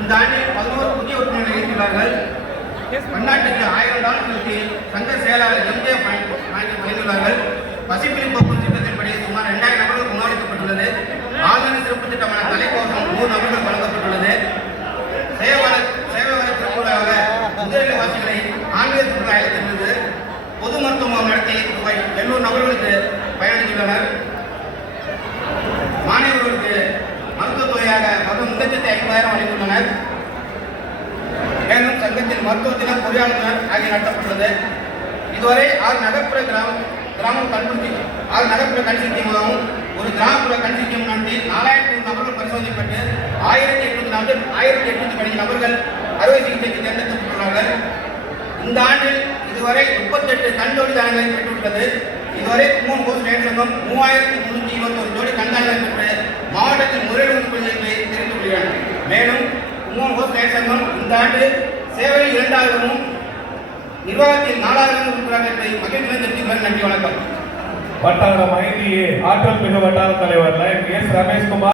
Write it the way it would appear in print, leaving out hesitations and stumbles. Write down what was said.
இந்த ஆண்டில் 11 புதிய உறுப்பினர்கள் இருக்கிறார்கள். பன்னாட்டுக்கு $1000 சங்க செயலாளர் எம்ஜே பயந்துள்ளார்கள். பசிப்பிடிப்பு திட்டத்தின்படி சுமார் 2000 நபர்கள் முன்னெடுக்கப்பட்டுள்ளது. ஆதரவு சிறப்பு திட்டமான தலைக்கோசம் 100 நபர்கள் வழங்கப்பட்டுள்ளது. சேவை திருவிழாவாக முதலீடுவாசிகளை ஆங்கில சுற்றுலா அழைத்திருந்தது. பொது மருத்துவம் நடத்தி ரூபாய் 800 நபர்களுக்கு பயனளித்துள்ளனர். மாணவர்களுக்கு மருத்துவத் துறையாக மொத்தம் 350,000 அளித்துள்ளனர். மேலும் சங்கத்தில் மருத்துவத்தினர் பொறியாளர் ஆகிய நடத்தப்பட்டுள்ளது. இதுவரை 6 நகர்ப்புற கண் சிகிச்சையாகவும் ஒரு கிராமப்புற கண் சிகிச்சையும் நடத்தி 4000 நபர்கள் பரிசோதிக்கப்பட்டு 1812 நபர்கள் அறுவை சிகிச்சைக்கு தேர்ந்தெடுக்கப்பட்டுள்ளார்கள். இந்த ஆண்டில் இதுவரை 38 கண் ஜோடி தானங்களை பெற்றுள்ளது. இதுவரை கும்பகோணம் கோஸ்ட் லைன் சங்கம் 3321 ஜோடி கண்தானங்களை பெற்று மாவட்டத்தில் முறையீடு கொள்கையை தெரிவித்துள்ளனர். மேலும் கும்பகோணம் கோஸ்ட் லைன் சங்கம் இந்த ஆண்டு சேவையில் 2000 நிர்வாகத்தில் 4000 இருக்கிறார்கள் என்பதை மகிழ்ச்சியுடன் தெரிவித்துள்ளார். நன்றி, வணக்கம். வட்டாரம் 5A ஆற்றல் மிகு வட்டார தலைவர் எஸ் ரமேஷ்குமார்.